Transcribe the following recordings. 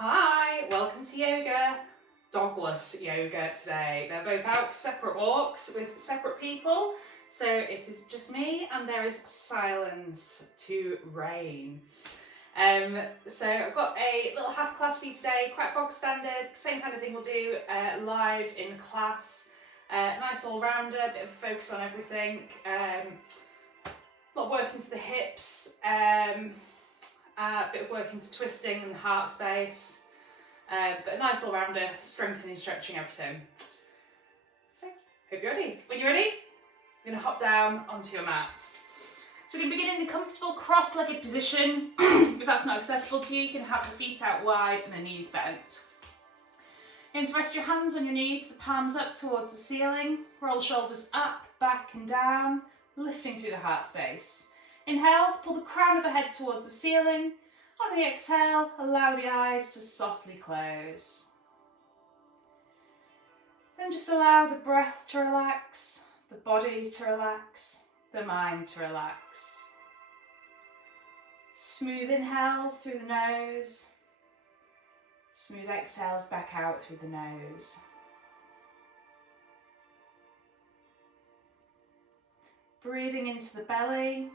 Hi, welcome to yoga. Dogless yoga today. They're both out for separate walks with separate people, so it is just me and there is silence to reign. So I've got a little Hatha class for you today, quite bog standard, same kind of thing we'll do live in class. Nice all-rounder, bit of focus on everything, a lot of work into the hips, a bit of work into twisting and the heart space, but a nice all-rounder, strengthening, stretching, everything. So, hope you're ready. When you're ready, you're going to hop down onto your mat. So we're going to begin in a comfortable cross-legged position. If that's not accessible to you, you can have the feet out wide and the knees bent. You're going to rest your hands on your knees, the palms up towards the ceiling. Roll the shoulders up, back and down, lifting through the heart space. Inhale to pull the crown of the head towards the ceiling. On the exhale, allow the eyes to softly close. Then just allow the breath to relax, the body to relax, the mind to relax. Smooth inhales through the nose. Smooth exhales back out through the nose. Breathing into the belly.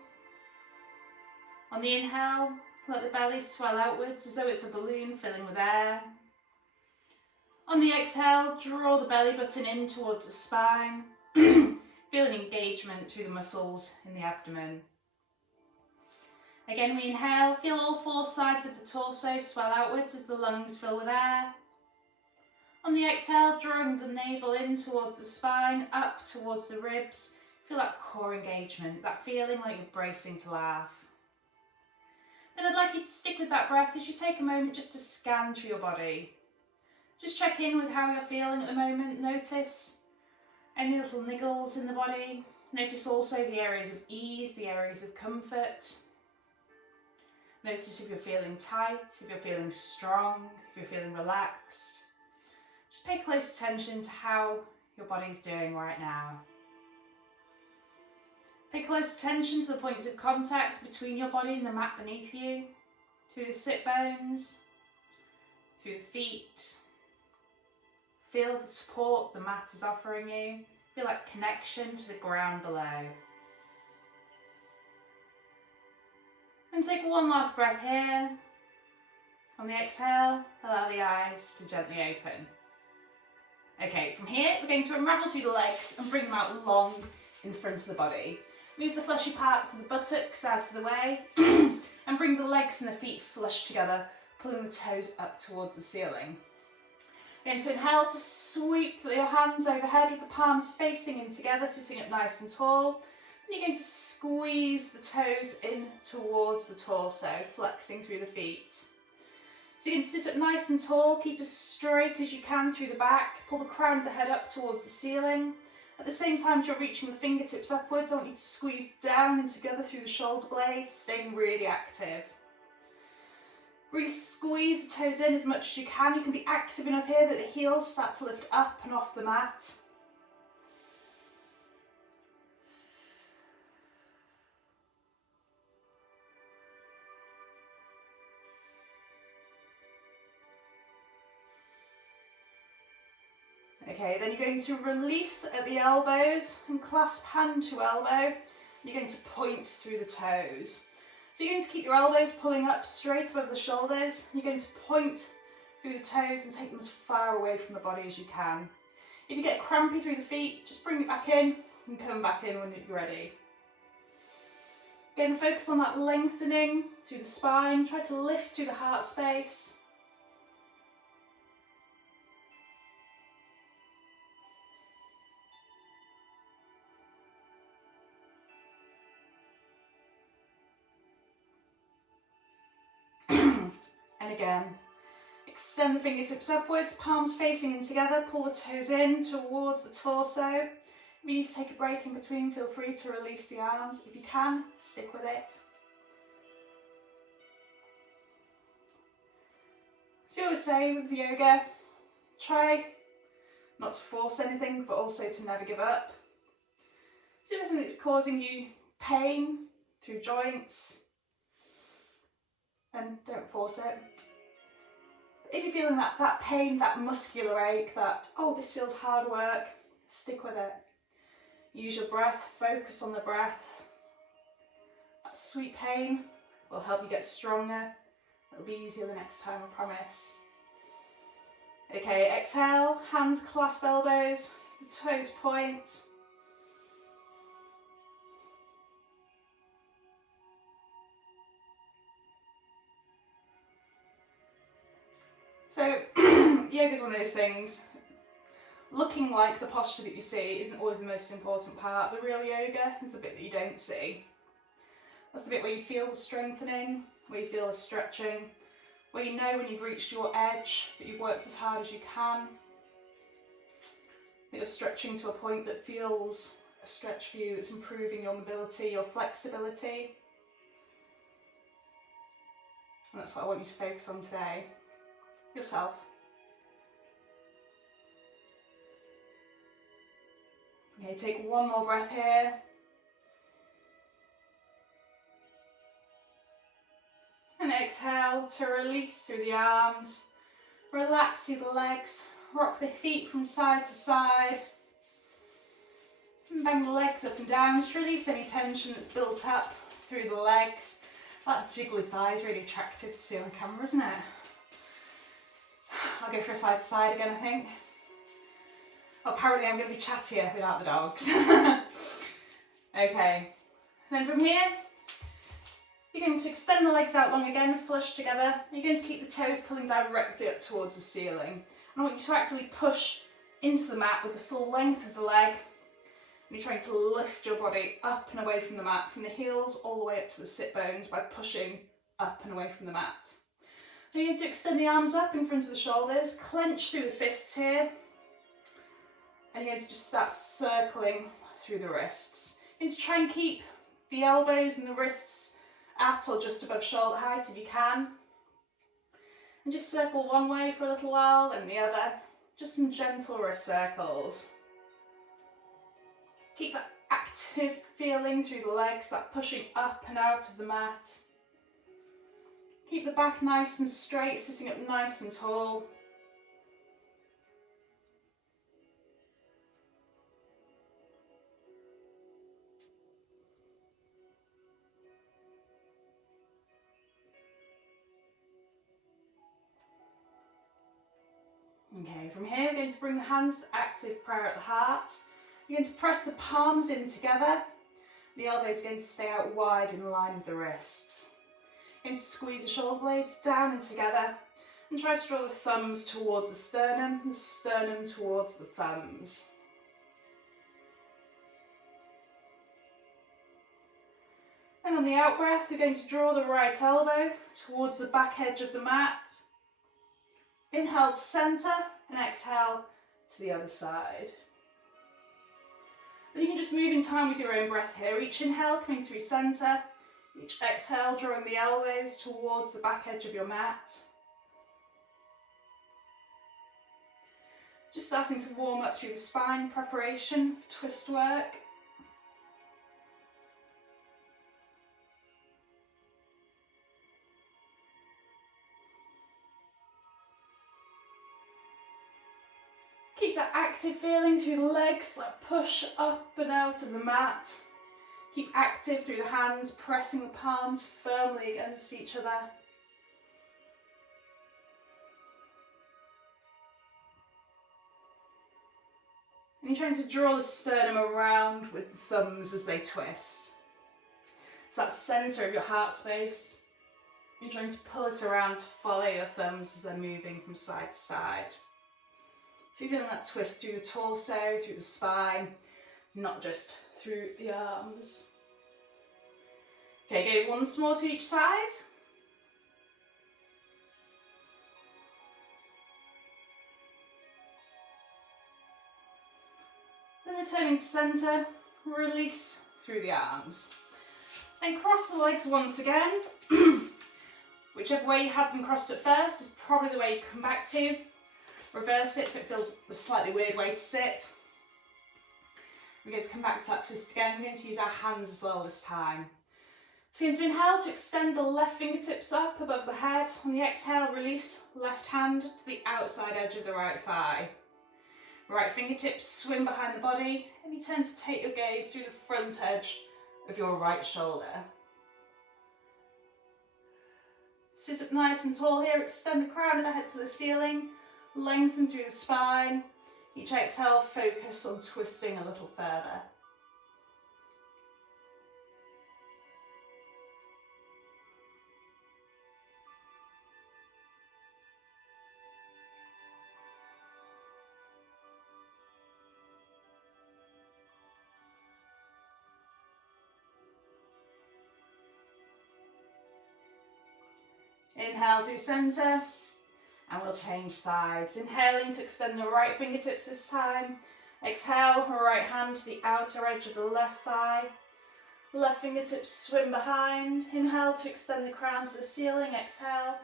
On the inhale, let the belly swell outwards as though it's a balloon filling with air. On the exhale, draw the belly button in towards the spine. Feel an engagement through the muscles in the abdomen. Again, we inhale, feel all four sides of the torso swell outwards as the lungs fill with air. On the exhale, drawing the navel in towards the spine, up towards the ribs. Feel that core engagement, that feeling like you're bracing to laugh. Then I'd like you to stick with that breath as you take a moment just to scan through your body. Just check in with how you're feeling at the moment. Notice any little niggles in the body. Notice also the areas of ease, the areas of comfort. Notice if you're feeling tight, if you're feeling strong, if you're feeling relaxed. Just pay close attention to how your body's doing right now. Pay close attention to the points of contact between your body and the mat beneath you, through the sit bones, through the feet. Feel the support the mat is offering you. Feel that connection to the ground below. And take one last breath here. On the exhale, allow the eyes to gently open. Okay, from here we're going to unravel through the legs and bring them out long in front of the body. Move the fleshy parts of the buttocks out of the way and bring the legs and the feet flush together, pulling the toes up towards the ceiling. You're going to inhale to sweep your hands overhead with the palms facing in together, sitting up nice and tall. Then you're going to squeeze the toes in towards the torso, flexing through the feet. So you're going to sit up nice and tall, keep as straight as you can through the back, pull the crown of the head up towards the ceiling. At the same time as you're reaching the fingertips upwards, I want you to squeeze down and together through the shoulder blades, staying really active. Really squeeze the toes in as much as you can. You can be active enough here that the heels start to lift up and off the mat. Okay, then you're going to release at the elbows and clasp hand to elbow. And you're going to point through the toes. So you're going to keep your elbows pulling up straight above the shoulders. You're going to point through the toes and take them as far away from the body as you can. If you get crampy through the feet, just bring it back in and come back in when you're ready. Again, focus on that lengthening through the spine. Try to lift through the heart space. And again, extend the fingertips upwards, palms facing in together, pull the toes in towards the torso. If you need to take a break in between, feel free to release the arms. If you can, stick with it. As I always say with yoga, try not to force anything, but also to never give up. So anything that's causing you pain through joints, then don't force it. if you're feeling that pain, that muscular ache, that, oh, this feels hard work, stick with it. Use your breath, focus on the breath. That sweet pain will help you get stronger. It'll be easier the next time, I promise. Okay, exhale, hands clasp elbows, toes point. So, yoga is one of those things. Looking like the posture that you see isn't always the most important part. The real yoga is the bit that you don't see. That's the bit where you feel the strengthening, where you feel the stretching, where you know when you've reached your edge, that you've worked as hard as you can, that you're stretching to a point that feels a stretch for you, that's improving your mobility, your flexibility. And that's what I want you to focus on today. Yourself. Okay, take one more breath here. And exhale to release through the arms. Relax through the legs. Rock the feet from side to side. And bang the legs up and down. Just release any tension that's built up through the legs. That jiggly thigh is really attractive to see on camera, isn't it? I'll go for a side to side again, I think. Apparently I'm going to be chattier without the dogs. Okay, then from here, you're going to extend the legs out long again, flush together. You're going to keep the toes pulling directly up towards the ceiling. And I want you to actively push into the mat with the full length of the leg. And you're trying to lift your body up and away from the mat, from the heels all the way up to the sit bones by pushing up and away from the mat. You're going to extend the arms up in front of the shoulders, clench through the fists here, and you're going to just start circling through the wrists. You're going to try and keep the elbows and the wrists at or just above shoulder height if you can. And just circle one way for a little while, then the other. Just some gentle wrist circles. Keep that active feeling through the legs, that pushing up and out of the mat. Keep the back nice and straight, sitting up nice and tall. Okay, from here we're going to bring the hands to active prayer at the heart. You're going to press the palms in together. The elbows are going to stay out wide in line with the wrists. Going to squeeze the shoulder blades down and together and try to draw the thumbs towards the sternum and the sternum towards the thumbs. And on the out breath, we're going to draw the right elbow towards the back edge of the mat. Inhale to centre and exhale to the other side. And you can just move in time with your own breath here. Each inhale coming through centre. Each exhale, drawing the elbows towards the back edge of your mat. Just starting to warm up through the spine, preparation for twist work. Keep that active feeling through the legs, that push up and out of the mat. Keep active through the hands, pressing the palms firmly against each other. And you're trying to draw the sternum around with the thumbs as they twist. So that centre of your heart space. You're trying to pull it around to follow your thumbs as they're moving from side to side. So you're feeling that twist through the torso, through the spine, not just through the arms. Okay, go once more to each side. Then returning to centre, release through the arms. Then cross the legs once again. Whichever way you had them crossed at first is probably the way you come back to. Reverse it so it feels a slightly weird way to sit. We're going to come back to that twist again. We're going to use our hands as well this time. So you're going to inhale to extend the left fingertips up above the head. On the exhale, release left hand to the outside edge of the right thigh. Right fingertips swim behind the body, and you turn to take your gaze through the front edge of your right shoulder. Sit up nice and tall here, extend the crown of the head to the ceiling, lengthen through the spine. Each exhale, focus on twisting a little further. Inhale through centre, and we'll change sides. Inhaling to extend the right fingertips this time. Exhale, right hand to the outer edge of the left thigh. Left fingertips swim behind. Inhale to extend the crown to the ceiling. Exhale,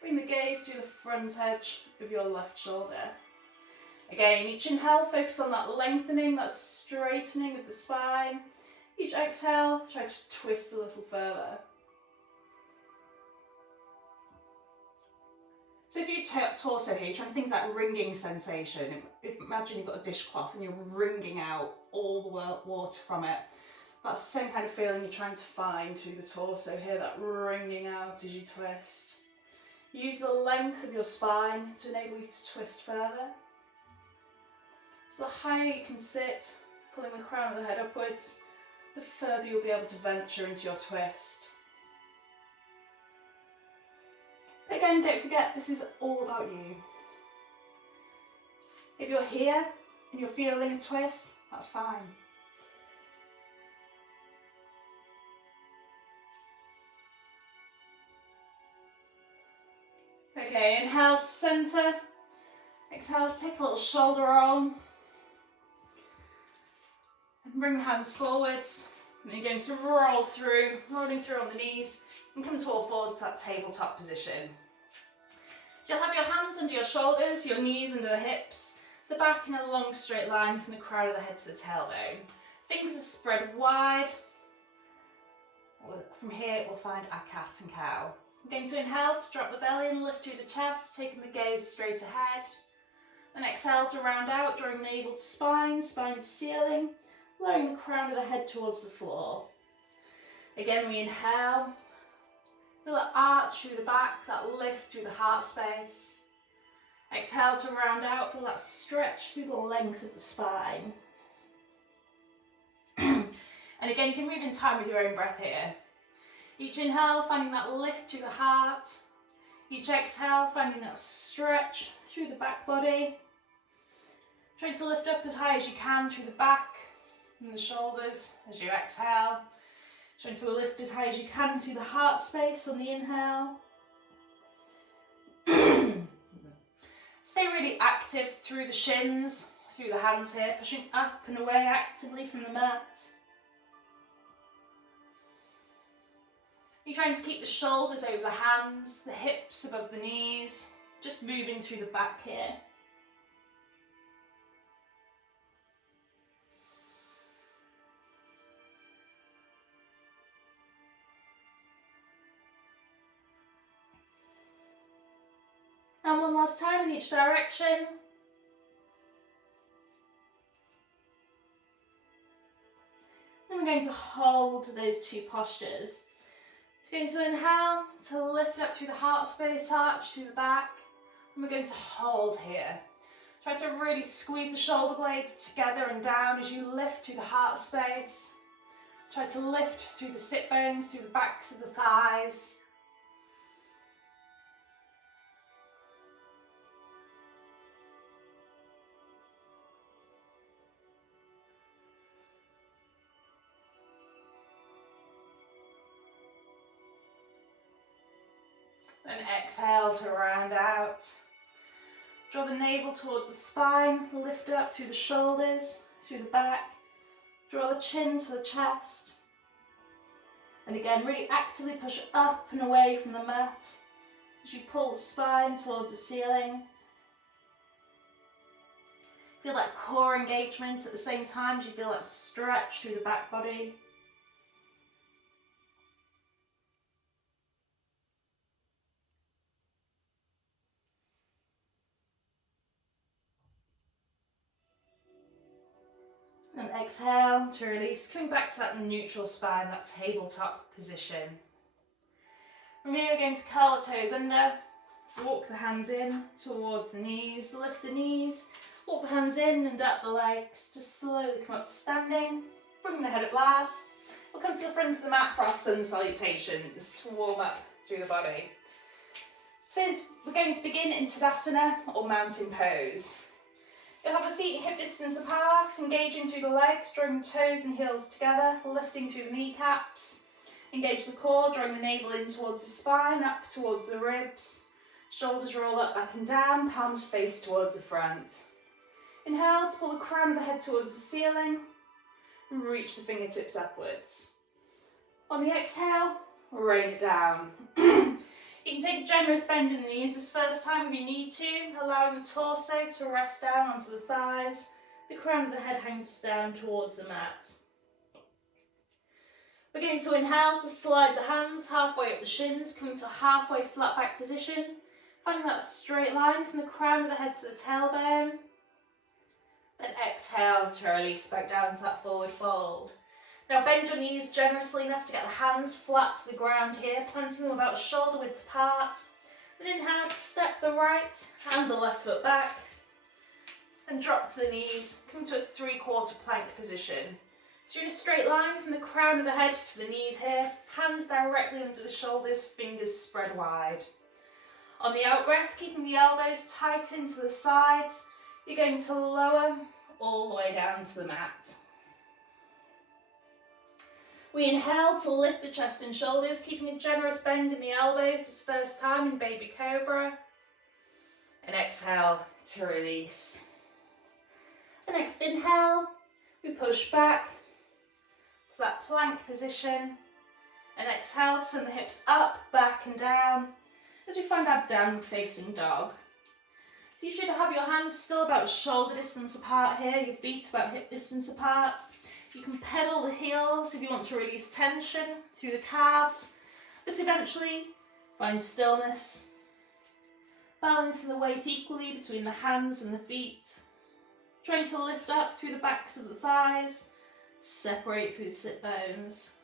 bring the gaze to the front edge of your left shoulder. Again, each inhale, focus on that lengthening, that straightening of the spine. Each exhale, try to twist a little further. So if you take up torso here, you're trying to think of that wringing sensation. Imagine you've got a dishcloth and you're wringing out all the water from it. That's the same kind of feeling you're trying to find through the torso here, that wringing out as you twist. Use the length of your spine to enable you to twist further. So the higher you can sit, pulling the crown of the head upwards, the further you'll be able to venture into your twist. But again, don't forget, this is all about you. If you're here and you're feeling a twist, that's fine. Okay, inhale to centre. Exhale, take a little shoulder roll. And bring the hands forwards. And you're going to roll through, rolling through on the knees, and come to all fours to that tabletop position. So you'll have your hands under your shoulders, your knees under the hips, the back in a long straight line from the crown of the head to the tailbone. Fingers are spread wide. From here we'll find our cat and cow. I'm going to inhale to drop the belly and lift through the chest, taking the gaze straight ahead. Then exhale to round out, drawing navel to spine, spine to ceiling, lowering the crown of the head towards the floor. Again, we inhale. Feel that arch through the back, that lift through the heart space. Exhale to round out, feel that stretch through the length of the spine. And again, you can move in time with your own breath here. Each inhale, finding that lift through the heart. Each exhale, finding that stretch through the back body. Trying to lift up as high as you can through the back and the shoulders as you exhale. Trying to lift as high as you can through the heart space on the inhale. Stay really active through the shins, through the hands here, pushing up and away actively from the mat. You're trying to keep the shoulders over the hands, the hips above the knees, just moving through the back here. And one last time in each direction. Then we're going to hold those two postures. So we're going to inhale to lift up through the heart space, arch through the back. And we're going to hold here. Try to really squeeze the shoulder blades together and down as you lift through the heart space. Try to lift through the sit bones, through the backs of the thighs. Then exhale to round out. Draw the navel towards the spine, lift up through the shoulders, through the back. Draw the chin to the chest. And again, really actively push up and away from the mat as you pull the spine towards the ceiling. Feel that core engagement at the same time as you feel that stretch through the back body. And exhale to release, coming back to that neutral spine, that tabletop position. From here we're going to curl the toes under, walk the hands in towards the knees, lift the knees, walk the hands in and up the legs, just slowly come up to standing, bring the head up last. We'll come to the front of the mat for our sun salutations to warm up through the body. So we're going to begin in Tadasana or mountain pose. You'll have the feet hip distance apart, engaging through the legs, drawing the toes and heels together, lifting through the kneecaps. Engage the core, drawing the navel in towards the spine, up towards the ribs. Shoulders roll up, back and down, palms face towards the front. Inhale to pull the crown of the head towards the ceiling and reach the fingertips upwards. On the exhale, rain it down. You can take a generous bend in the knees this first time if you need to, allowing the torso to rest down onto the thighs. The crown of the head hangs down towards the mat. Begin to inhale to slide the hands halfway up the shins, coming to a halfway flat back position. Finding that straight line from the crown of the head to the tailbone. Then exhale to release back down to that forward fold. Now bend your knees generously enough to get the hands flat to the ground here, planting them about shoulder width apart. Then inhale to step the right and the left foot back. And drop to the knees, come to a 3/4 plank position. So you're in a straight line from the crown of the head to the knees here, hands directly under the shoulders, fingers spread wide. On the out breath, keeping the elbows tight into the sides, you're going to lower all the way down to the mat. We inhale to lift the chest and shoulders, keeping a generous bend in the elbows this first time in Baby Cobra. And exhale to release. The next inhale, we push back to that plank position. And exhale to send the hips up, back and down as we find our downward facing dog. So you should have your hands still about shoulder distance apart here, your feet about hip distance apart. You can pedal the heels if you want to release tension through the calves, but eventually find stillness, balancing the weight equally between the hands and the feet, trying to lift up through the backs of the thighs, separate through the sit bones.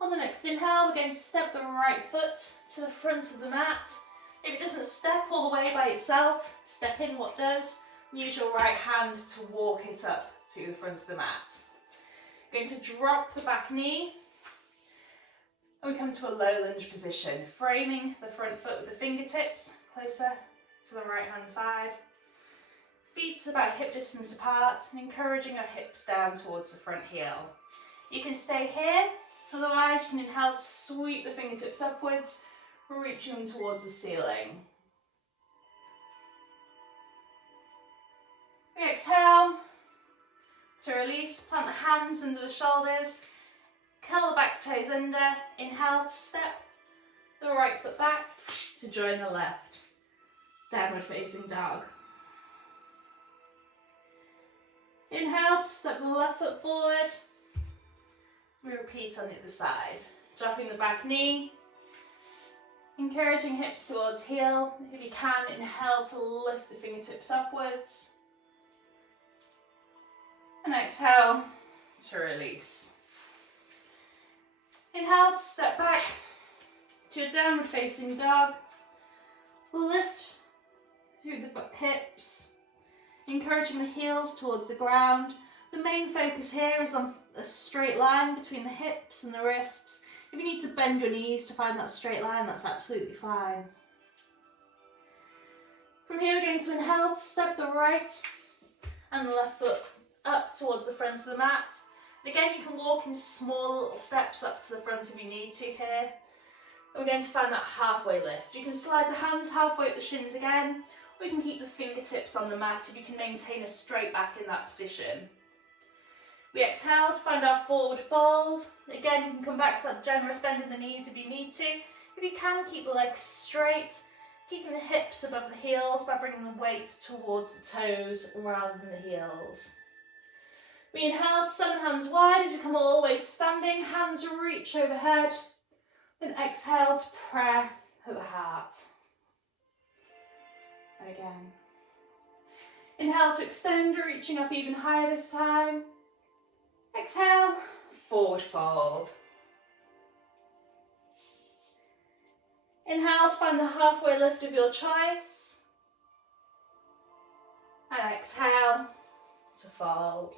On the next inhale, we're going to step the right foot to the front of the mat. If it doesn't step all the way by itself, step in what does. Use your right hand to walk it up to the front of the mat. Going to drop the back knee. And we come to a low lunge position, framing the front foot with the fingertips closer to the right hand side. Feet about hip distance apart, and encouraging our hips down towards the front heel. You can stay here. Otherwise, you can inhale to sweep the fingertips upwards, reaching them towards the ceiling. We exhale to release, plant the hands under the shoulders, curl the back toes under, inhale to step the right foot back to join the left. Downward facing dog. Inhale to step the left foot forward. We repeat on the other side, dropping the back knee, encouraging hips towards heel. If you can, inhale to lift the fingertips upwards. And exhale to release. Inhale to step back to a downward facing dog. Lift through the hips, encouraging the heels towards the ground. The main focus here is on a straight line between the hips and the wrists. If you need to bend your knees to find that straight line, that's absolutely fine. From here, we're going to inhale to step the right and the left foot up towards the front of the mat. And again, you can walk in small little steps up to the front if you need to here. And we're going to find that halfway lift. You can slide the hands halfway up the shins again, or you can keep the fingertips on the mat if you can maintain a straight back in that position. We exhale to find our forward fold. Again, you can come back to that generous bend in the knees if you need to. If you can, keep the legs straight, keeping the hips above the heels by bringing the weight towards the toes rather than the heels. We inhale to send the hands wide as we come all the way to standing. Hands reach overhead. Then exhale to prayer at the heart. And again. Inhale to extend, reaching up even higher this time. Exhale, forward fold. Inhale to find the halfway lift of your choice. And exhale to fold.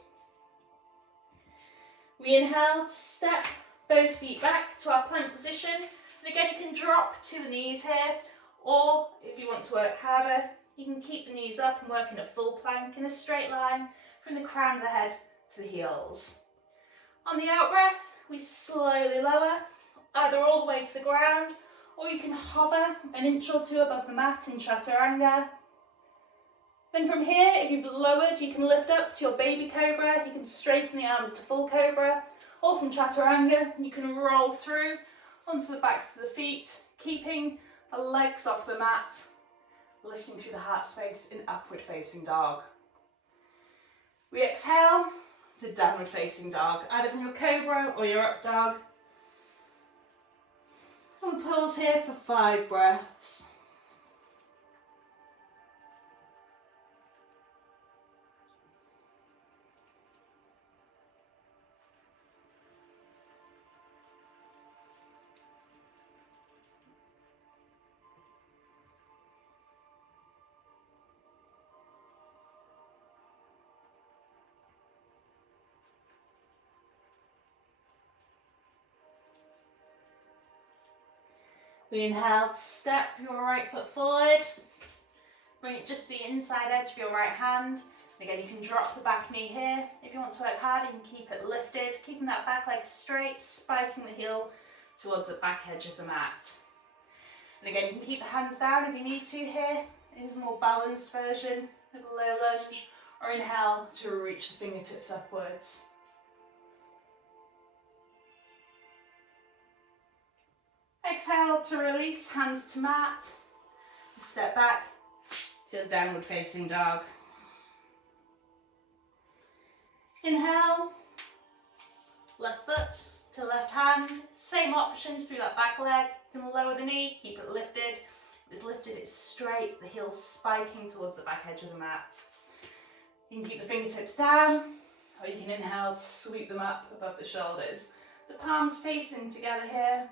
We inhale to step both feet back to our plank position. And again, you can drop to the knees here, or if you want to work harder, you can keep the knees up and work in a full plank in a straight line from the crown of the head to the heels. On the out breath, we slowly lower, either all the way to the ground, or you can hover an inch or two above the mat in Chaturanga. Then from here, if you've lowered, you can lift up to your baby cobra, you can straighten the arms to full cobra, or from Chaturanga, you can roll through onto the backs of the feet, keeping the legs off the mat, lifting through the heart space in upward facing dog. We exhale to downward facing dog, either from your cobra or your up dog. And we'll pause here for 5 breaths. We inhale to step your right foot forward, bring it just to the inside edge of your right hand. Again, you can drop the back knee here. If you want to work hard, you can keep it lifted, keeping that back leg straight, spiking the heel towards the back edge of the mat. And again, you can keep the hands down if you need to here. It is a more balanced version of a low lunge, or inhale to reach the fingertips upwards. Exhale to release, hands to mat. Step back to your downward facing dog. Inhale, left foot to left hand. Same options through that back leg. You can lower the knee, keep it lifted. If it's lifted, it's straight, the heel's spiking towards the back edge of the mat. You can keep the fingertips down, or you can inhale to sweep them up above the shoulders. The palms facing together here.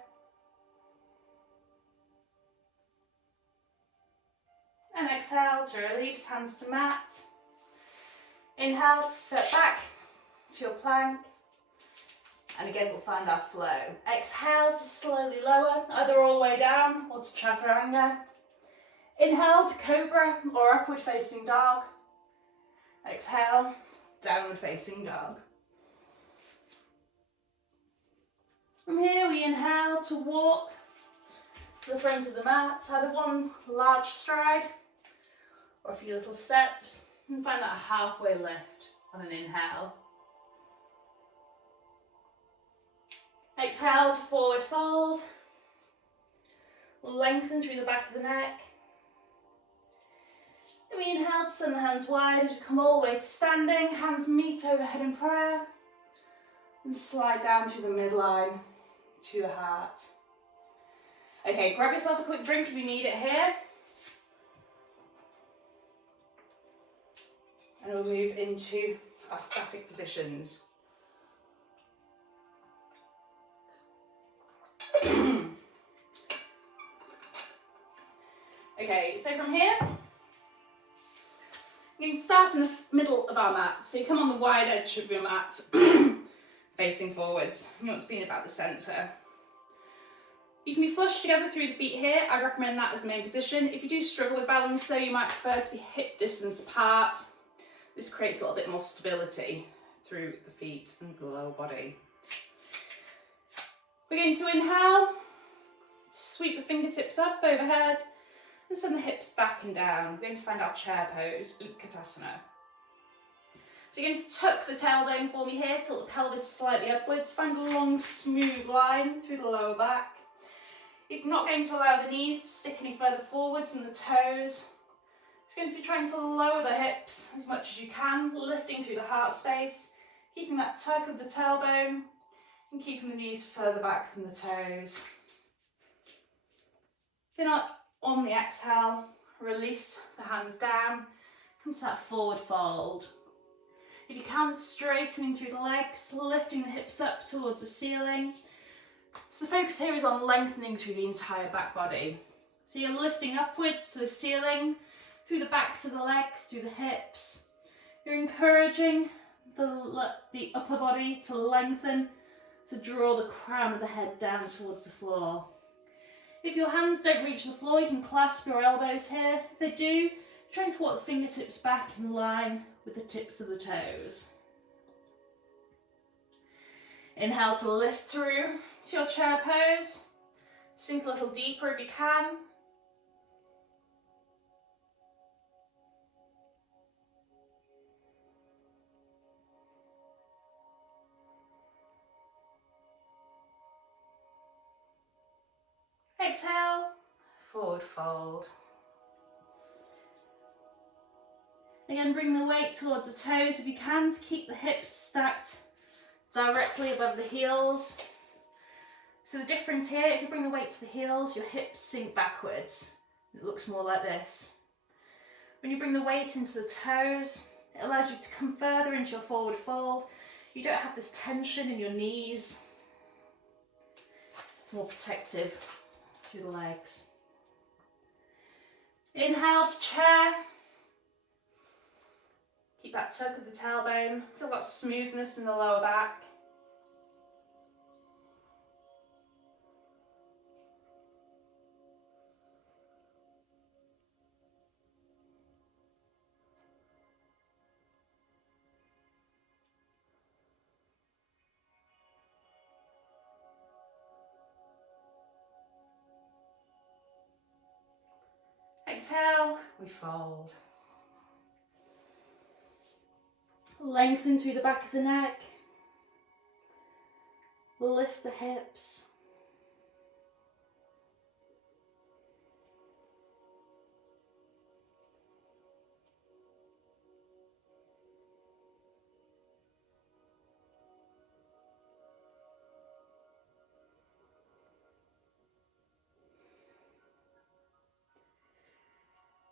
And exhale to release, hands to mat. Inhale to step back to your plank. And again, we'll find our flow. Exhale to slowly lower, either all the way down or to Chaturanga. Inhale to cobra or upward facing dog. Exhale, downward facing dog. From here, we inhale to walk to the front of the mat, either one large stride or a few little steps, and find that halfway lift on an inhale. Exhale to forward fold, lengthen through the back of the neck. Then we inhale to send the hands wide as we come all the way to standing, hands meet overhead in prayer, and slide down through the midline to the heart. Okay, grab yourself a quick drink if you need it here. And we'll move into our static positions. Okay, so from here, you can start in the middle of our mat. So you come on the wide edge of your mat, facing forwards. You want to be in about the centre. You can be flush together through the feet here. I'd recommend that as the main position. If you do struggle with balance though, you might prefer to be hip distance apart. This creates a little bit more stability through the feet and the lower body. We're going to inhale, sweep the fingertips up overhead, and send the hips back and down. We're going to find our chair pose, Utkatasana. So you're going to tuck the tailbone for me here, tilt the pelvis slightly upwards, find a long smooth line through the lower back. You're not going to allow the knees to stick any further forwards than the toes. It's going to be trying to lower the hips as much as you can, lifting through the heart space, keeping that tuck of the tailbone and keeping the knees further back than the toes. Then on the exhale, release the hands down, come to that forward fold. If you can, straightening through the legs, lifting the hips up towards the ceiling. So the focus here is on lengthening through the entire back body. So you're lifting upwards to the ceiling, through the backs of the legs, through the hips. You're encouraging the upper body to lengthen, to draw the crown of the head down towards the floor. If your hands don't reach the floor, you can clasp your elbows here. If they do, try to walk the fingertips back in line with the tips of the toes. Inhale to lift through to your chair pose. Sink a little deeper if you can. Exhale, forward fold. Again, bring the weight towards the toes if you can to keep the hips stacked directly above the heels. So the difference here, if you bring the weight to the heels, your hips sink backwards. It looks more like this. When you bring the weight into the toes, it allows you to come further into your forward fold. You don't have this tension in your knees. It's more protective through the legs. Inhale to chair. Keep that tuck of the tailbone. Feel that smoothness in the lower back. Exhale, we fold. Lengthen through the back of the neck. Lift the hips.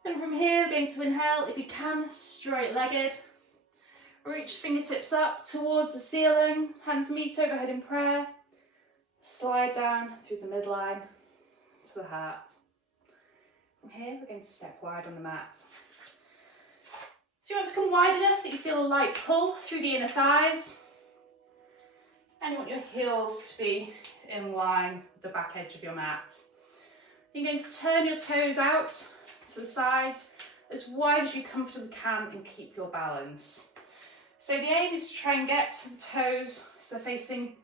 And from here, we're going to inhale, if you can, straight-legged. Reach fingertips up towards the ceiling, hands meet overhead in prayer. Slide down through the midline to the heart. From here, we're going to step wide on the mat. So you want to come wide enough that you feel a light pull through the inner thighs. And you want your heels to be in line with the back edge of your mat. You're going to turn your toes out to the sides as wide as you comfortably can and keep your balance. So the aim is to try and get the toes so they're facing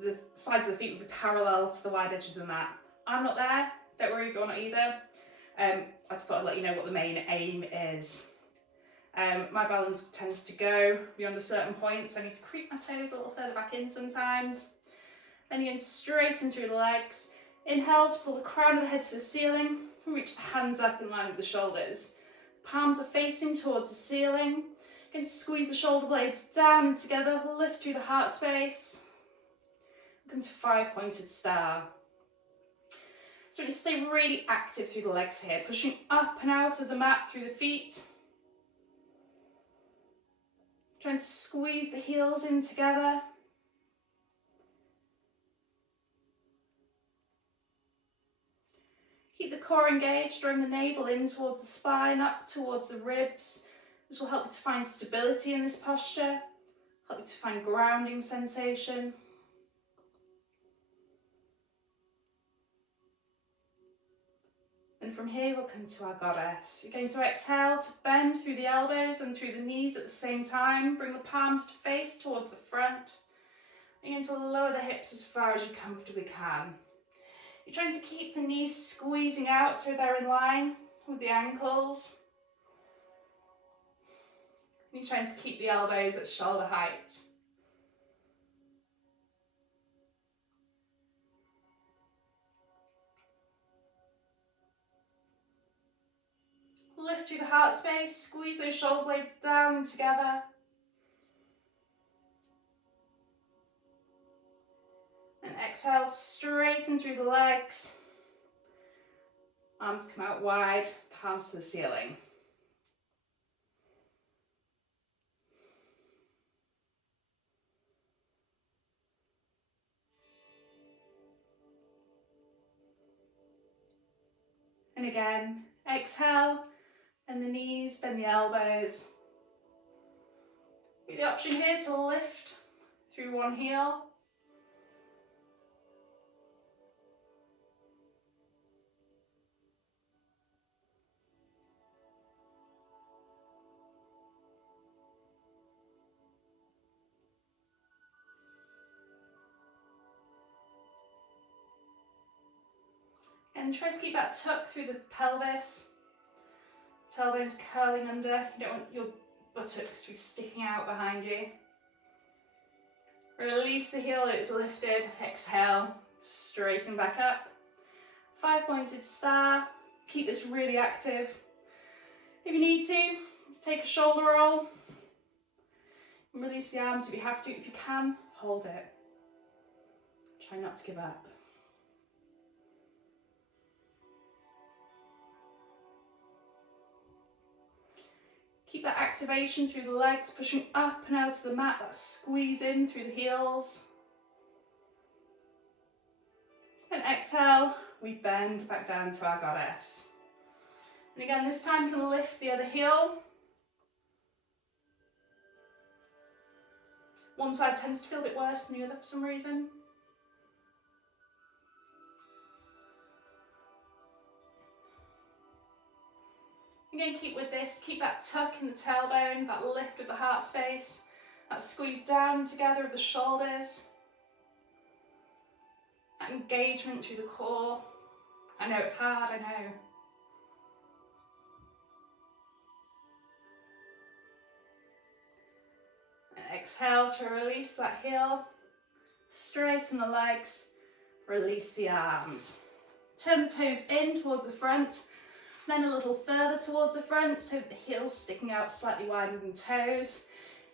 the sides of the feet would be parallel to the wide edges of the mat. I'm not there, don't worry if you're not either. I just thought I'd let you know what the main aim is. My balance tends to go beyond a certain point, so I need to creep my toes a little further back in sometimes. Then you're going straight in through the legs. Inhale to pull the crown of the head to the ceiling and reach the hands up in line with the shoulders. Palms are facing towards the ceiling. You're going to squeeze the shoulder blades down and together, lift through the heart space. Come to five-pointed star. So you stay really active through the legs here, pushing up and out of the mat through the feet. Trying to squeeze the heels in together. Keep the core engaged, drawing the navel in towards the spine, up towards the ribs. This will help you to find stability in this posture, help you to find grounding sensation. And from here we'll come to our goddess. You're going to exhale to bend through the elbows and through the knees at the same time. Bring the palms to face towards the front. You're going to lower the hips as far as you comfortably can. You're trying to keep the knees squeezing out so they're in line with the ankles. You're trying to keep the elbows at shoulder height. Lift through the heart space, squeeze those shoulder blades down and together. And exhale, straighten through the legs. Arms come out wide, palms to the ceiling. And again, exhale, bend the knees, bend the elbows. With the option here to lift through one heel. And try to keep that tuck through the pelvis. Tailbones curling under. You don't want your buttocks to be sticking out behind you. Release the heel, it's lifted. Exhale, straighten back up. 5-pointed star. Keep this really active. If you need to, take a shoulder roll. And release the arms if you have to. If you can, hold it. Try not to give up. Keep that activation through the legs, pushing up and out of the mat, that squeeze in through the heels. And exhale, we bend back down to our goddess. And again, this time you can lift the other heel. One side tends to feel a bit worse than the other for some reason. Again, keep with this, keep that tuck in the tailbone, that lift of the heart space, that squeeze down together of the shoulders, that engagement through the core. I know it's hard, I know. And exhale to release that heel, straighten the legs, release the arms. Turn the toes in towards the front, then a little further towards the front so that the heel's sticking out slightly wider than toes.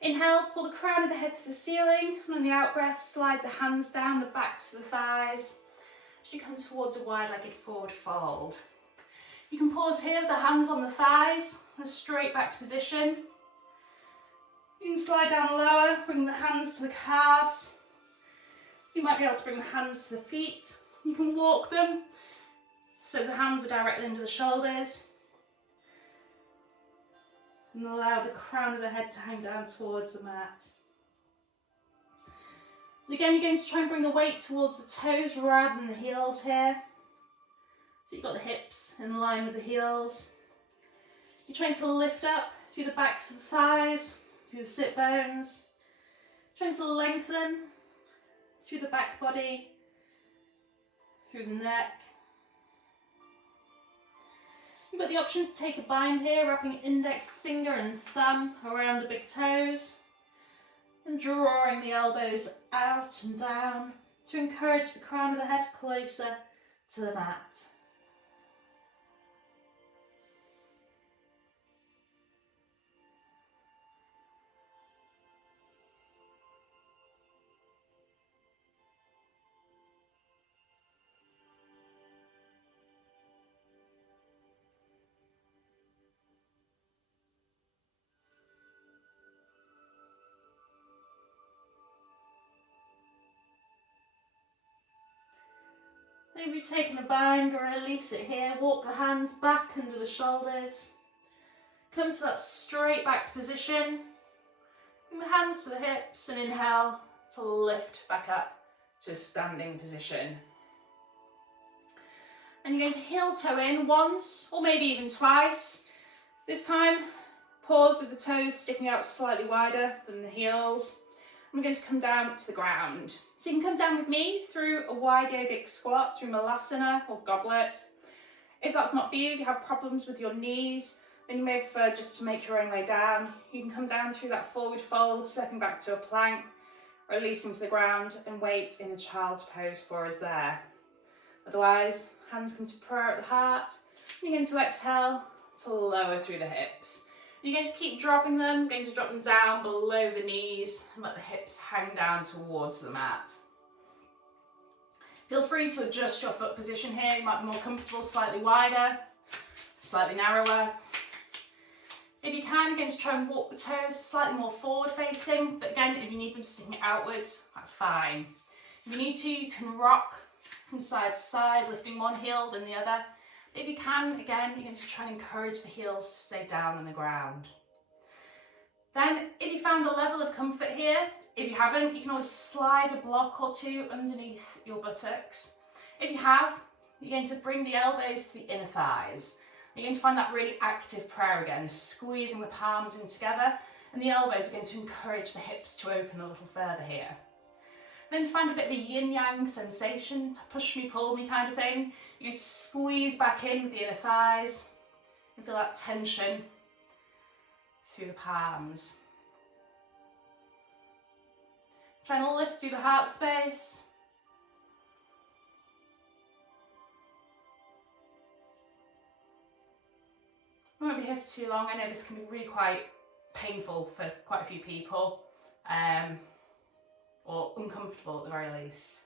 Inhale to pull the crown of the head to the ceiling, and on the out breath slide the hands down the backs of the thighs as you come towards a wide-legged forward fold. You can pause here with the hands on the thighs, a straight back to position. You can slide down lower, bring the hands to the calves. You might be able to bring the hands to the feet. You can walk them so the hands are directly under the shoulders. And allow the crown of the head to hang down towards the mat. So again, you're going to try and bring the weight towards the toes rather than the heels here. So you've got the hips in line with the heels. You're trying to lift up through the backs of the thighs, through the sit bones. Trying to lengthen through the back body, through the neck. You've got the option to take a bind here, wrapping index finger and thumb around the big toes and drawing the elbows out and down to encourage the crown of the head closer to the mat. Maybe taking a bind, release it here, walk the hands back under the shoulders. Come to that straight back position. Bring the hands to the hips and inhale to lift back up to a standing position. And you're going to heel toe in once or maybe even twice. This time, pause with the toes sticking out slightly wider than the heels. I'm going to come down to the ground. So you can come down with me through a wide yogic squat, through malasana or goblet. If that's not for you, if you have problems with your knees, then you may prefer just to make your own way down. You can come down through that forward fold, stepping back to a plank, releasing to the ground and wait in a child's pose for us there. Otherwise, hands come to prayer at the heart. You're going to exhale to lower through the hips. You're going to keep dropping them, going to drop them down below the knees and let the hips hang down towards the mat. If Feel free to adjust your foot position here. You might be more comfortable slightly wider, slightly narrower. If you can, again, just try and walk the toes slightly more forward facing, but again, if you need them sticking outwards, that's fine. If you need to, you can rock from side to side, lifting one heel then the other. But if you can, again, you can just try and encourage the heels to stay down on the ground. Then, if you found a level of comfort here, if you haven't, you can always slide a block or two underneath your buttocks. If you have, you're going to bring the elbows to the inner thighs. You're going to find that really active prayer again, squeezing the palms in together, and the elbows are going to encourage the hips to open a little further here. Then to find a bit of a yin-yang sensation, push me, pull me kind of thing, you're going to squeeze back in with the inner thighs and feel that tension through the palms. Try and lift through the heart space. I won't be here for too long. I know this can be really quite painful for quite a few people, or uncomfortable at the very least.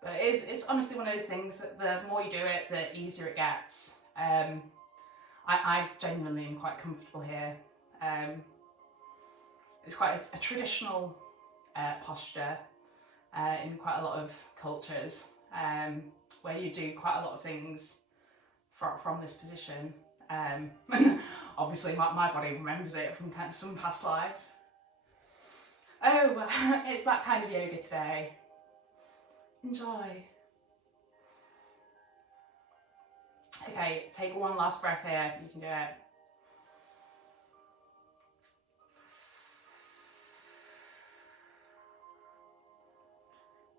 But it's honestly one of those things that the more you do it, the easier it gets. I genuinely am quite comfortable here. It's quite a traditional posture in quite a lot of cultures, where you do quite a lot of things from this position. Obviously my body remembers it from kind of some past life. Oh, it's that kind of yoga today. Enjoy. Okay, take one last breath here. You can do it.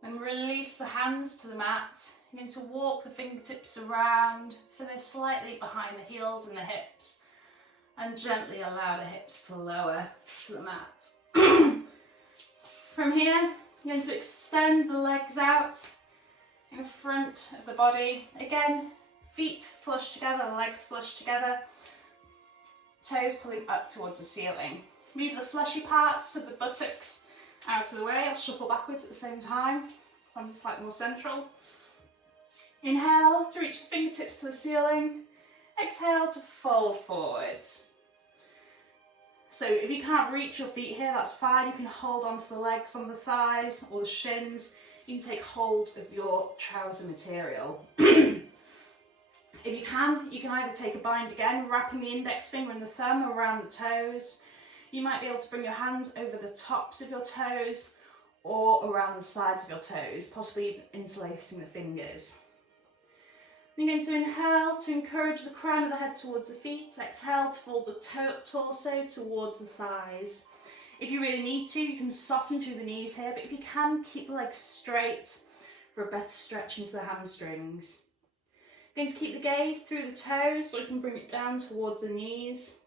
And release the hands to the mat. You're going to walk the fingertips around so they're slightly behind the heels and the hips, and gently allow the hips to lower to the mat. From here, you're going to extend the legs out in front of the body. Again, feet flush together, legs flush together, toes pulling up towards the ceiling. Move the fleshy parts of the buttocks out of the way. I'll shuffle backwards at the same time, so I'm slightly more central. Inhale to reach the fingertips to the ceiling. Exhale to fold forwards. So if you can't reach your feet here, that's fine. You can hold onto the legs on the thighs or the shins. You can take hold of your trouser material. If you can either take a bind again, wrapping the index finger and the thumb around the toes. You might be able to bring your hands over the tops of your toes or around the sides of your toes, possibly even interlacing the fingers. You're going to inhale to encourage the crown of the head towards the feet. Exhale to fold the torso towards the thighs. If you really need to, you can soften through the knees here, but if you can, keep the legs straight for a better stretch into the hamstrings. You're going to keep the gaze through the toes so you can bring it down towards the knees.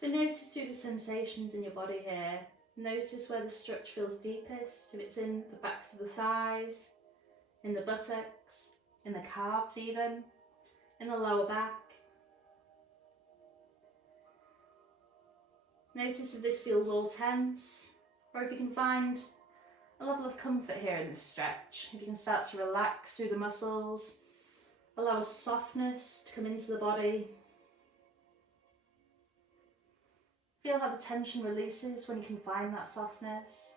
So notice through the sensations in your body here. Notice where the stretch feels deepest, if it's in the backs of the thighs, in the buttocks, in the calves even, in the lower back. Notice if this feels all tense, or if you can find a level of comfort here in this stretch. If you can start to relax through the muscles, allow a softness to come into the body. Feel how the tension releases when you can find that softness.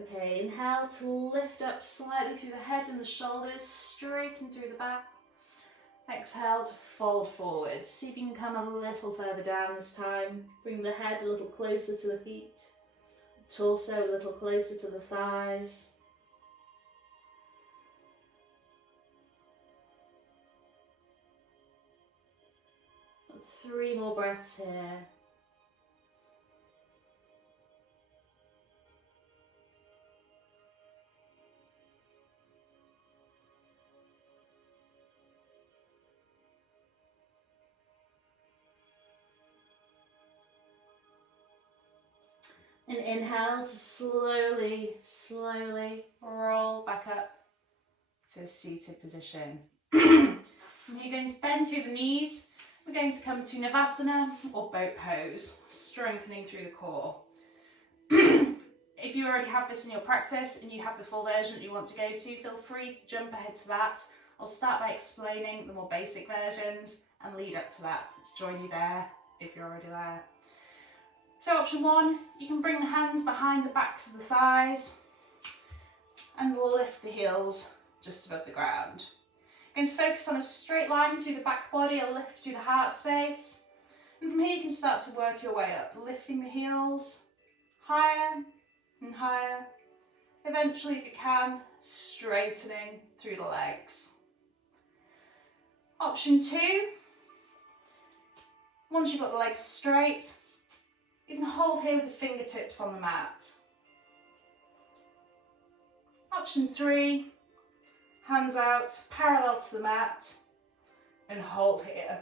Okay, inhale to lift up slightly through the head and the shoulders, straighten through the back. Exhale to fold forward. See if you can come a little further down this time. Bring the head a little closer to the feet, torso a little closer to the thighs. Three more breaths here. And inhale to slowly, slowly roll back up to a seated position. And you're going to bend through the knees. We're going to come to Navasana or boat pose, strengthening through the core. If you already have this in your practice and you have the full version that you want to go to, feel free to jump ahead to that. I'll start by explaining the more basic versions and lead up to that to join you there if you're already there. So option one, you can bring the hands behind the backs of the thighs and lift the heels just above the ground. You're going to focus on a straight line through the back body, a lift through the heart space. And from here you can start to work your way up, lifting the heels higher and higher. Eventually, if you can, straightening through the legs. Option two, once you've got the legs straight, you can hold here with the fingertips on the mat. Option three, hands out, parallel to the mat, and hold here.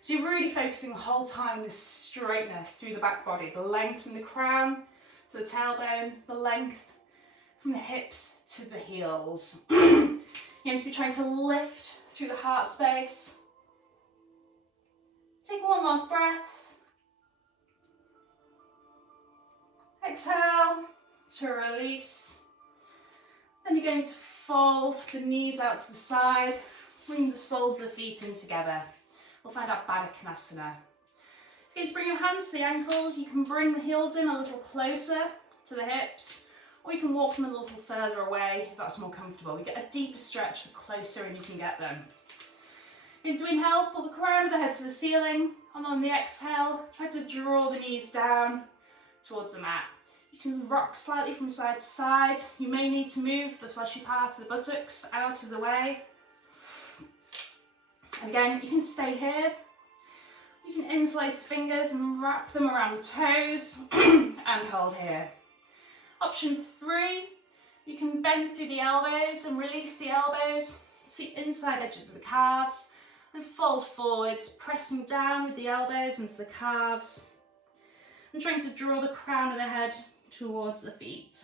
So you're really focusing the whole time this straightness through the back body, the length from the crown to the tailbone, the length from the hips to the heels. You're going to be trying to lift through the heart space. Take one last breath. Exhale to release. Then you're going to fold the knees out to the side, bring the soles of the feet in together. We'll find out Baddha-Konasana. You're going to bring your hands to the ankles. You can bring the heels in a little closer to the hips, or you can walk them a little further away if that's more comfortable. You get a deeper stretch the closer in you can get them. Into inhale, pull the crown of the head to the ceiling, and on the exhale, try to draw the knees down towards the mat. You can rock slightly from side to side. You may need to move the fleshy part of the buttocks out of the way. And again, you can stay here. You can interlace the fingers and wrap them around the toes and hold here. Option three, you can bend through the elbows and release the elbows to the inside edges of the calves and fold forwards, pressing down with the elbows into the calves and trying to draw the crown of the head towards the feet.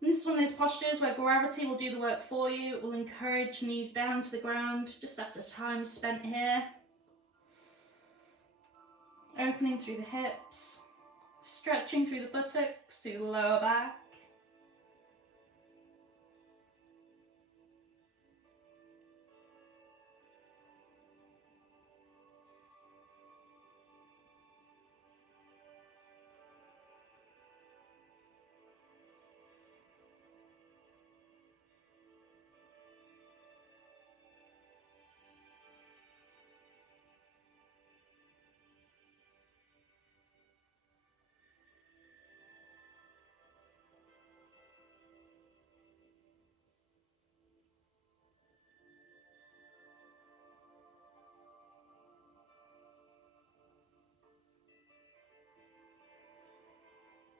And this is one of those postures where gravity will do the work for you. It will encourage knees down to the ground just after time spent here. Opening through the hips, stretching through the buttocks, through the lower back.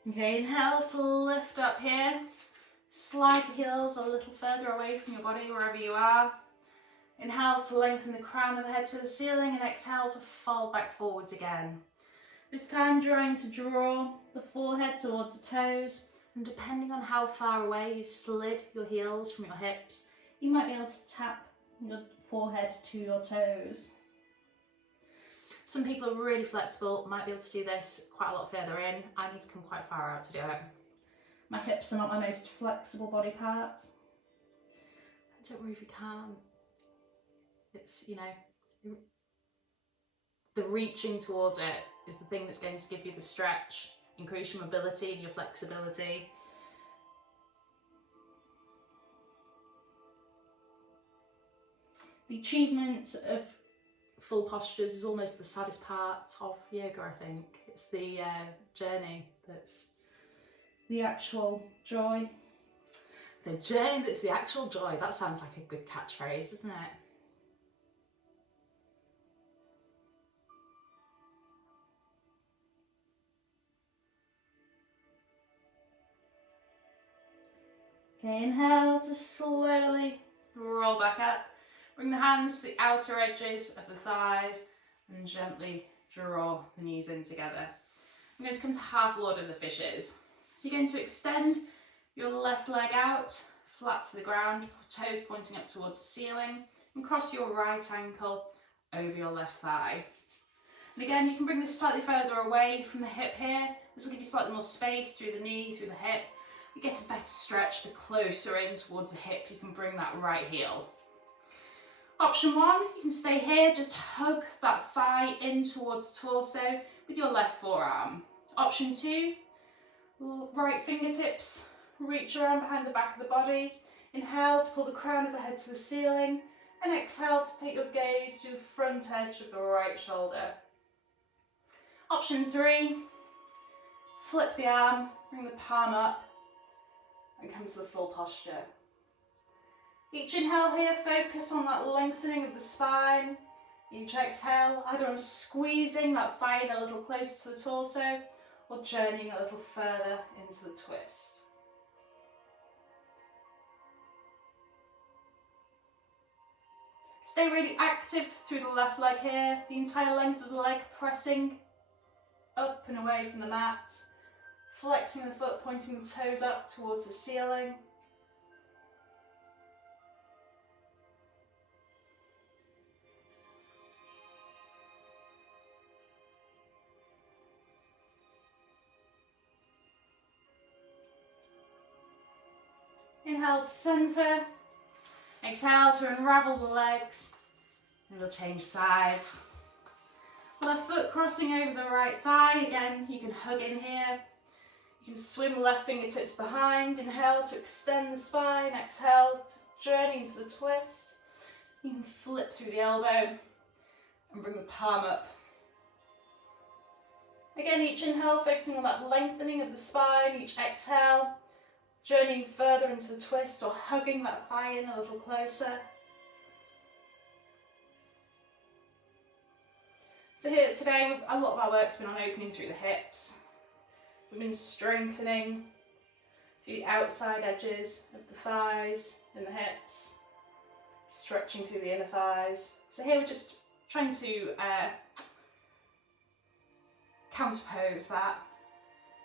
Okay, inhale to lift up here. Slide the heels a little further away from your body wherever you are. Inhale to lengthen the crown of the head to the ceiling and exhale to fold back forwards again. This time trying to draw the forehead towards the toes, and depending on how far away you've slid your heels from your hips, you might be able to tap your forehead to your toes. Some people are really flexible, might be able to do this quite a lot further in. I need to come quite far out to do it. My hips are not my most flexible body part. Don't worry if you can. It's, you know, the reaching towards it is the thing that's going to give you the stretch, increase your mobility and your flexibility. The achievement of full postures is almost the saddest part of yoga, I think. It's the journey that's the actual joy. The journey that's the actual joy. That sounds like a good catchphrase, doesn't it? Okay, inhale to slowly roll back up. Bring the hands to the outer edges of the thighs and gently draw the knees in together. I'm going to come to half Lord of the Fishes. So you're going to extend your left leg out, flat to the ground, toes pointing up towards the ceiling, and cross your right ankle over your left thigh. And again, you can bring this slightly further away from the hip here. This will give you slightly more space through the knee, through the hip. You get a better stretch the closer in towards the hip. You can bring that right heel. Option one, you can stay here, just hug that thigh in towards the torso with your left forearm. Option two, right fingertips, reach around behind the back of the body. Inhale to pull the crown of the head to the ceiling, and exhale to take your gaze to the front edge of the right shoulder. Option three, flip the arm, bring the palm up, and come to the full posture. Each inhale here, focus on that lengthening of the spine. Each exhale, either on squeezing that thigh in a little closer to the torso, or journeying a little further into the twist. Stay really active through the left leg here, the entire length of the leg pressing up and away from the mat, flexing the foot, pointing the toes up towards the ceiling. Inhale to centre, exhale to unravel the legs, and we'll change sides. Left foot crossing over the right thigh, again you can hug in here. You can swim the left fingertips behind, inhale to extend the spine, exhale to journey into the twist. You can flip through the elbow and bring the palm up. Again, each inhale focusing on that lengthening of the spine, each exhale journeying further into the twist or hugging that thigh in a little closer. So here today, a lot of our work's been on opening through the hips. We've been strengthening the outside edges of the thighs and the hips, stretching through the inner thighs. So here we're just trying to counterpose that,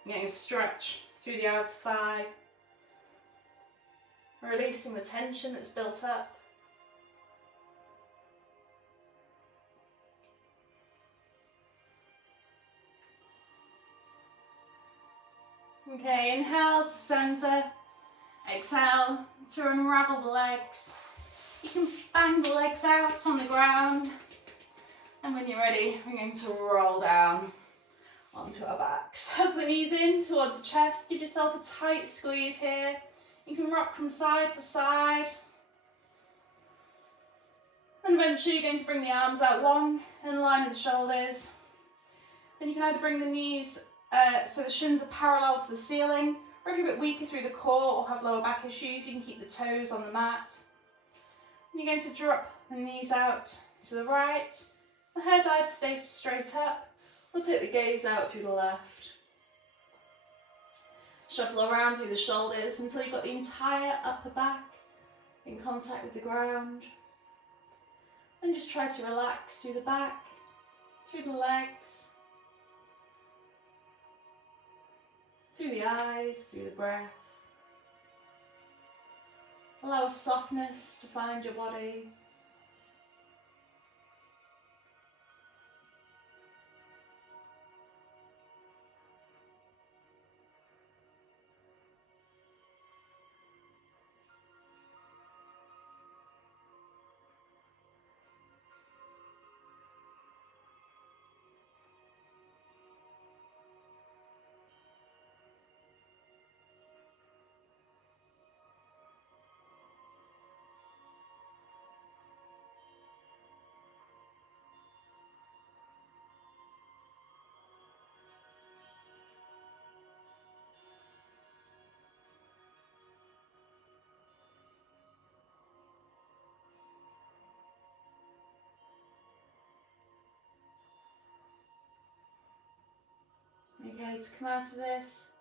getting a stretch through the outer thigh, releasing the tension that's built up. Okay, inhale to centre, exhale to unravel the legs. You can bang the legs out on the ground, and when you're ready, we're going to roll down onto our backs. Hug the knees in towards the chest, give yourself a tight squeeze here. You can rock from side to side. And eventually you're going to bring the arms out long, in line with the shoulders. Then you can either bring the knees so the shins are parallel to the ceiling, or if you're a bit weaker through the core or have lower back issues, you can keep the toes on the mat. And you're going to drop the knees out to the right. The head either stays straight up, or take the gaze out through the left. Shuffle around through the shoulders until you've got the entire upper back in contact with the ground. Then just try to relax through the back, through the legs, through the eyes, through the breath. Allow a softness to find your body. Okay, to come out of this,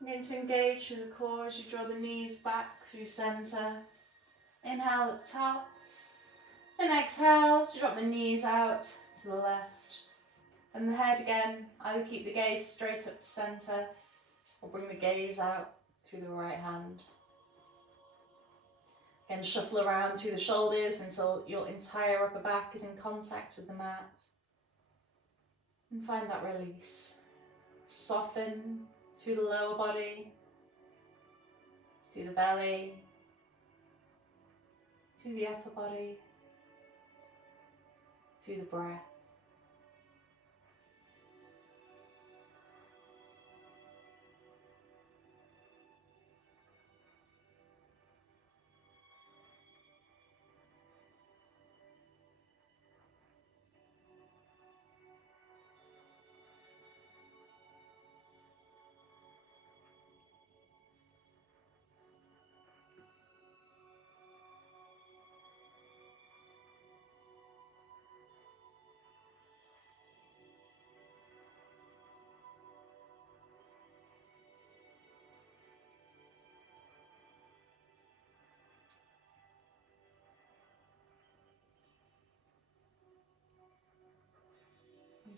I'm going to engage through the core as you draw the knees back through centre. Inhale at the top, And exhale to drop the knees out to the left. And the head again, either keep the gaze straight up to centre or bring the gaze out through the right hand. Again, shuffle around through the shoulders until your entire upper back is in contact with the mat. And find that release. Soften through the lower body, through the belly, through the upper body, through the breath.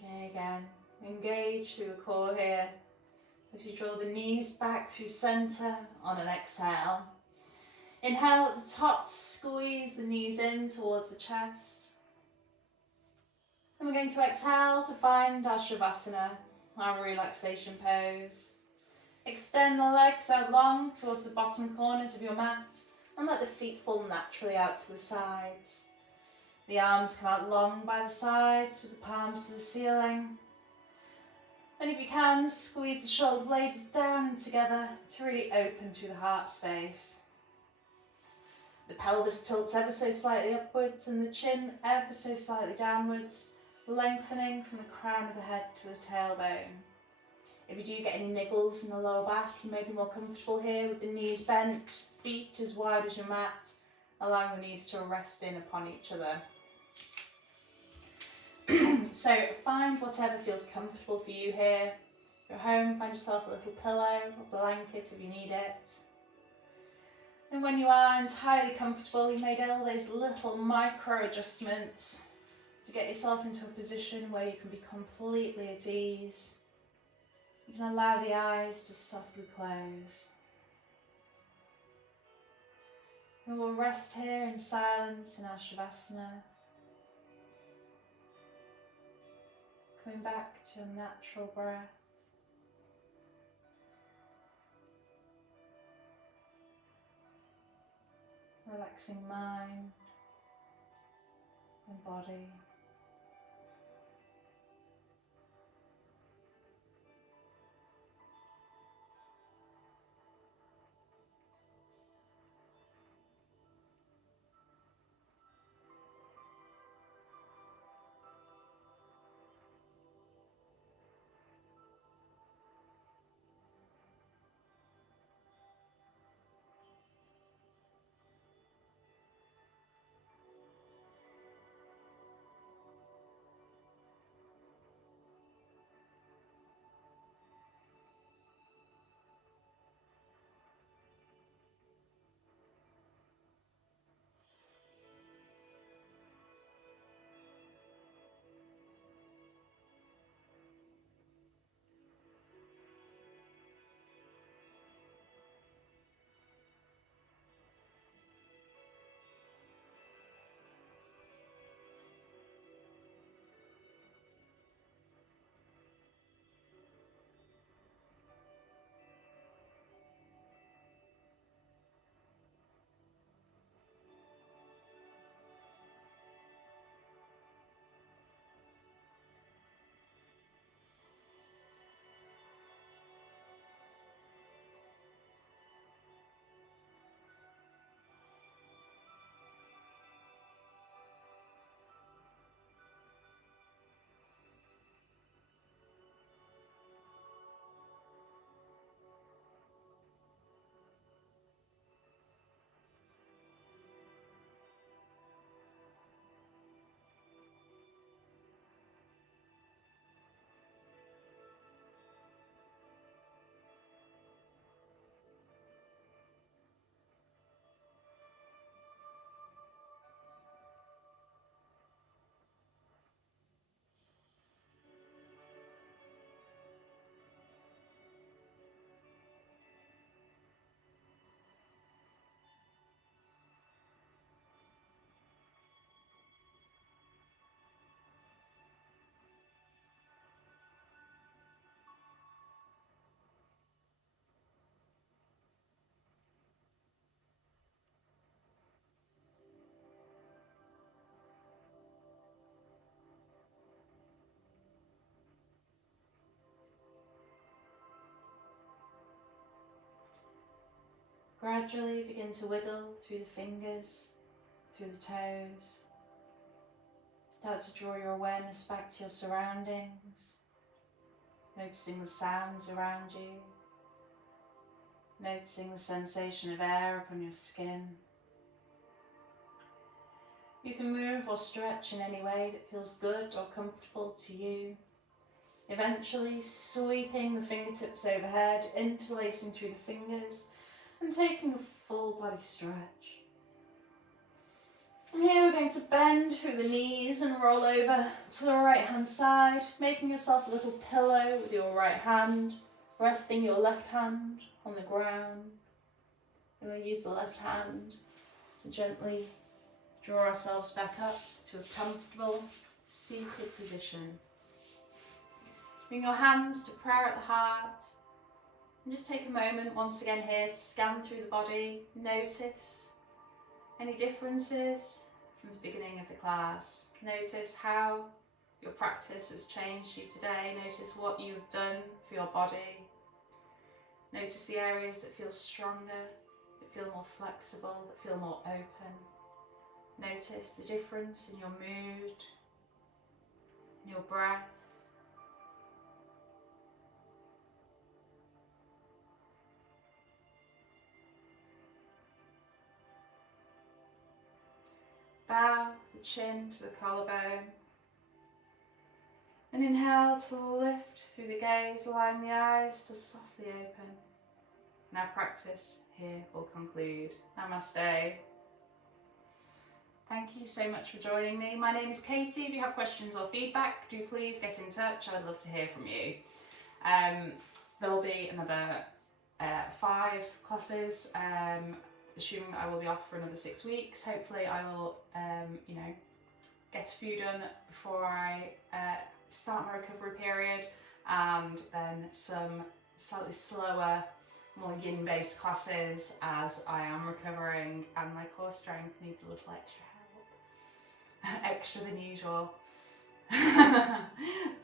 Okay, again, engage through the core here as you draw the knees back through centre on an exhale. Inhale at the top, squeeze the knees in towards the chest. And we're going to exhale to find our Shavasana, our relaxation pose. Extend the legs out long towards the bottom corners of your mat and let the feet fall naturally out to the sides. The arms come out long by the sides with the palms to the ceiling. And if you can, squeeze the shoulder blades down and together to really open through the heart space. The pelvis tilts ever so slightly upwards and the chin ever so slightly downwards, lengthening from the crown of the head to the tailbone. If you do get any niggles in the lower back, you may be more comfortable here with the knees bent, feet as wide as your mat, allowing the knees to rest in upon each other. So find whatever feels comfortable for you here. If you're home, find yourself a little pillow or blanket if you need it. And when you are entirely comfortable, you make all those little micro adjustments to get yourself into a position where you can be completely at ease. You can allow the eyes to softly close. And we'll rest here in silence in our Shavasana. Coming back to a natural breath. Relaxing mind and body. Gradually begin to wiggle through the fingers, through the toes. Start to draw your awareness back to your surroundings, noticing the sounds around you, noticing the sensation of air upon your skin. You can move or stretch in any way that feels good or comfortable to you. Eventually sweeping the fingertips overhead, interlacing through the fingers and taking a full body stretch. And here we're going to bend through the knees and roll over to the right hand side, making yourself a little pillow with your right hand, resting your left hand on the ground. And we'll use the left hand to gently draw ourselves back up to a comfortable seated position. Bring your hands to prayer at the heart. And just take a moment once again here to scan through the body. Notice any differences from the beginning of the class. Notice how your practice has changed you today. Notice what you've done for your body. Notice the areas that feel stronger, that feel more flexible, that feel more open. Notice the difference in your mood, in your breath. Bow the chin to the collarbone. And inhale to lift through the gaze, allowing the eyes to softly open. And our practice here will conclude. Namaste. Thank you so much for joining me. My name is Katie. If you have questions or feedback, do please get in touch. I would love to hear from you. There will be another 5 classes. Assuming I will be off for another 6 weeks. Hopefully I will, get a few done before I start my recovery period, and then some slightly slower, more yin-based classes as I am recovering and my core strength needs a little extra help. Extra than usual. Thought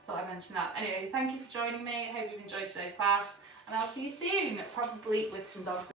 I'd mention that. Anyway, thank you for joining me. I hope you've enjoyed today's class, and I'll see you soon, probably with some dogs.